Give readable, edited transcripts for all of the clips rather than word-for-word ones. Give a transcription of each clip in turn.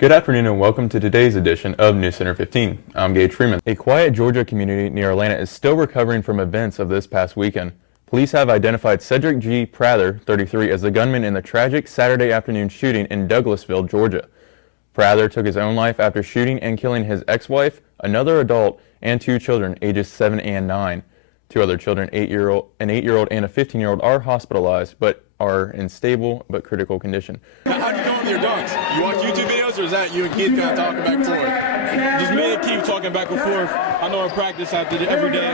Good afternoon and welcome to today's edition of News Center 15. I'm Gage Freeman. A quiet Georgia community near Atlanta is still recovering from events of this past weekend. Police have identified Cedric G. Prather, 33, as the gunman in the tragic Saturday afternoon shooting in Douglasville, Georgia. Prather took his own life after shooting and killing his ex-wife, another adult, and two children, ages 7 and 9. Two other children, an 8-year-old and a 15-year-old, are hospitalized but are in stable but critical condition. How'd you come up with your dunks? You watch YouTube videos, or is that you and Keith kind of talking back and forth? Just me and Keith talking back and forth. I know in practice every day,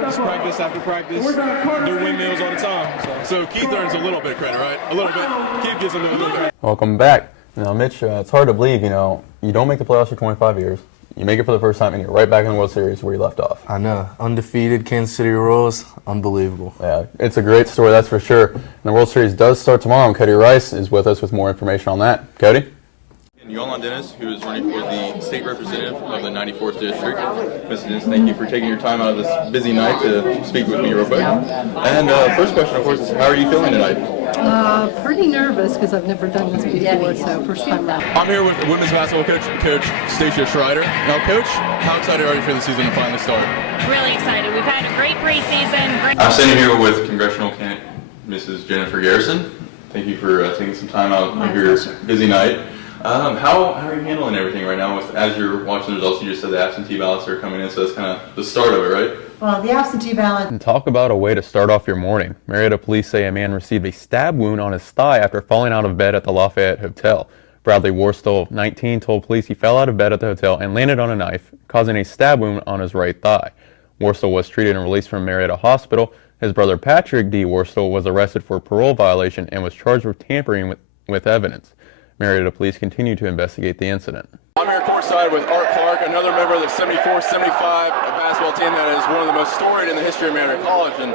just practice after practice, do windmills all the time. So Keith earns a little bit of credit, right? A little bit. Keith gives him a little credit. Welcome back. Now, Mitch, it's hard to believe, you don't make the playoffs for 25 years. You make it for the first time, and you're right back in the World Series where you left off. I know. Undefeated Kansas City Royals. Unbelievable. Yeah, it's a great story, that's for sure. And the World Series does start tomorrow, and Cody Rice is with us with more information on that. Cody? And Yolan Dennis, who is running for the state representative of the 94th District. Mr. Dennis, thank you for taking your time out of this busy night to speak with me real quick. And first question, of course, is how are you feeling tonight? Pretty nervous because I've never done this before, so first time around. I'm here with women's basketball coach Stacia Schreider. Now, Coach, how excited are you for the season to finally start? Really excited. We've had a great preseason. I'm standing here with congressional candidate Mrs. Jennifer Garrison. Thank you for taking some time out of your busy night. How are you handling everything right now? As you're watching the results, you just said the absentee ballots are coming in, so that's kind of the start of it, right? Well, the absentee ballot. And talk about a way to start off your morning. Marietta police say a man received a stab wound on his thigh after falling out of bed at the Lafayette Hotel. Bradley Worstall, 19, told police he fell out of bed at the hotel and landed on a knife, causing a stab wound on his right thigh. Worstall was treated and released from Marietta Hospital. His brother Patrick D. Worstall was arrested for a parole violation and was charged with tampering with evidence. Marietta police continue to investigate the incident. I'm here courtside with Art Clark, another member of the 74-75 basketball team that is one of the most storied in the history of Marietta College. And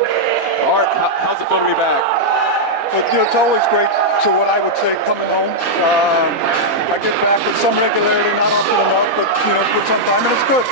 Art, how's it feel to be back? It's always great to what I would say coming home. I get back with some regularity, not often enough, but with some time, and it's good.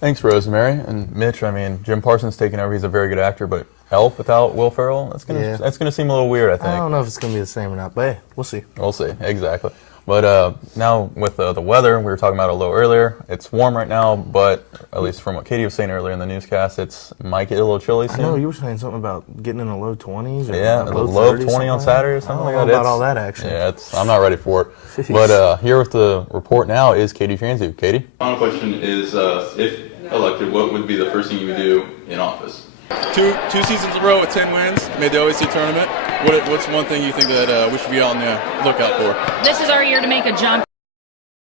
Thanks, Rosemary. And Mitch, Jim Parsons taking over. He's a very good actor, but Elf without Will Ferrell, that's gonna seem a little weird, I think. I don't know if it's gonna be the same or not, but hey, we'll see. We'll see, exactly. But now with the weather, we were talking about it a little earlier. It's warm right now, but at least from what Katie was saying earlier in the newscast, it might get a little chilly soon. I know you were saying something about getting in the low 20s. Or yeah, the low 20 on Saturday or something like that. I don't know about all that action. Yeah, I'm not ready for it. Jeez. But here with the report now is Katie Transu. Katie? Final question is, if elected, what would be the first thing you would do in office? Two seasons in a row with 10 wins, made the OAC tournament. What's one thing you think that we should be on the lookout for? This is our year to make a jump.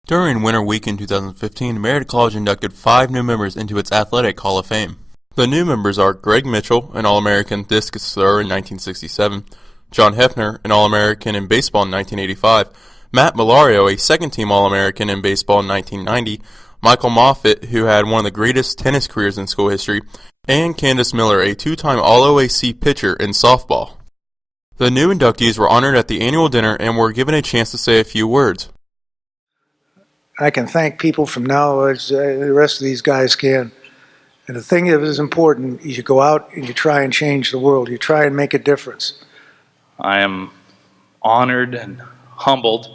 During Winter Week in 2015, Marietta College inducted 5 new members into its Athletic Hall of Fame. The new members are Greg Mitchell, an All-American discus thrower in 1967, John Hefner, an All-American in baseball in 1985, Matt Malario, a second-team All-American in baseball in 1990, Michael Moffitt, who had one of the greatest tennis careers in school history, and Candace Miller, a 2-time All-OAC pitcher in softball. The new inductees were honored at the annual dinner and were given a chance to say a few words. I can thank people from now as the rest of these guys can. And the thing that is important is you go out and you try and change the world. You try and make a difference. I am honored and humbled,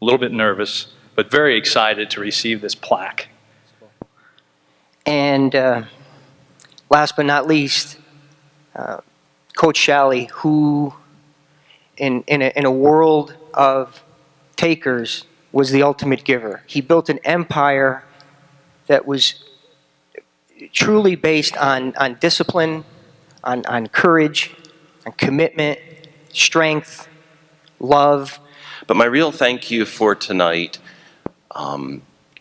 a little bit nervous, but very excited to receive this plaque. And last but not least, Coach Shalley, who in a world of takers was the ultimate giver. He built an empire that was truly based on discipline, on courage, on commitment, strength, love. But my real thank you for tonight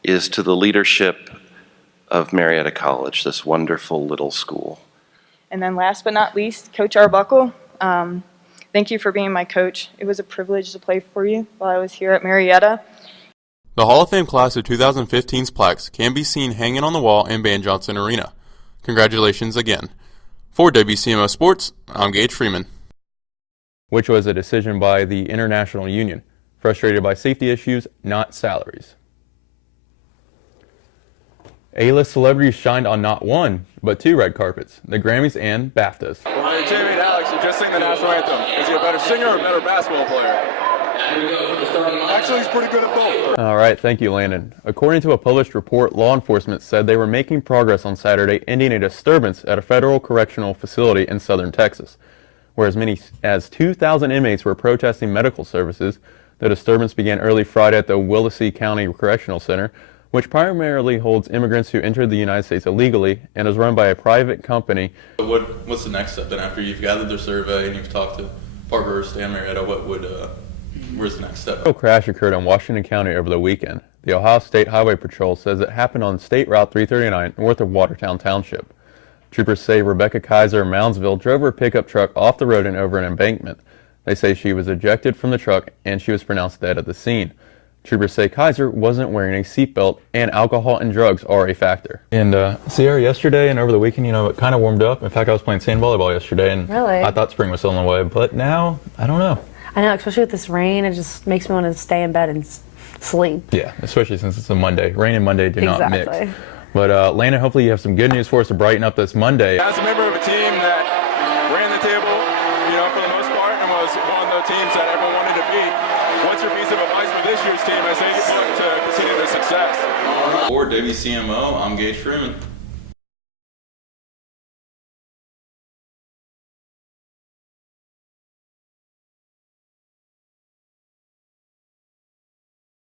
is to the leadership of Marietta College, this wonderful little school. And then last but not least, Coach Arbuckle, thank you for being my coach. It was a privilege to play for you while I was here at Marietta. The Hall of Fame class of 2015's plaques can be seen hanging on the wall in Van Johnson Arena. Congratulations again. For WCMO Sports, I'm Gage Freeman. Which was a decision by the International Union, frustrated by safety issues, not salaries. A-list celebrities shined on not one, but 2 red carpets, the Grammys and BAFTAs. Well, hey, Jamie and Alex, you just sing the national anthem. Is he a better singer or a better basketball player? Actually, he's pretty good at both. All right, thank you, Landon. According to a published report, law enforcement said they were making progress on Saturday, ending a disturbance at a federal correctional facility in southern Texas. Where as many as 2,000 inmates were protesting medical services, the disturbance began early Friday at the Willacy County Correctional Center, which primarily holds immigrants who entered the United States illegally and is run by a private company. What's the next step then after you've gathered their survey and you've talked to Parkhurst and Marietta? Where's the next step? A crashe occurred in Washington County over the weekend. The Ohio State Highway Patrol says it happened on State Route 339 north of Watertown Township. Troopers say Rebecca Kaiser of Moundsville drove her pickup truck off the road and over an embankment. They say she was ejected from the truck and she was pronounced dead at the scene. Troopers say Kaiser wasn't wearing a seatbelt and alcohol and drugs are a factor. And Sierra, yesterday and over the weekend, it kind of warmed up. In fact, I was playing sand volleyball yesterday and Really? I thought spring was still on the way, but now, I don't know. I know, especially with this rain, it just makes me want to stay in bed and sleep. Yeah, especially since it's a Monday. Rain and Monday do not mix. Exactly. But Landon, hopefully you have some good news for us to brighten up this Monday. As a member of a team that ran the table, for the most part, and was one of the teams that everyone wanted to beat, what's your piece of advice for this year's team as they look to continue their success? For WCMO, I'm Gage Freeman.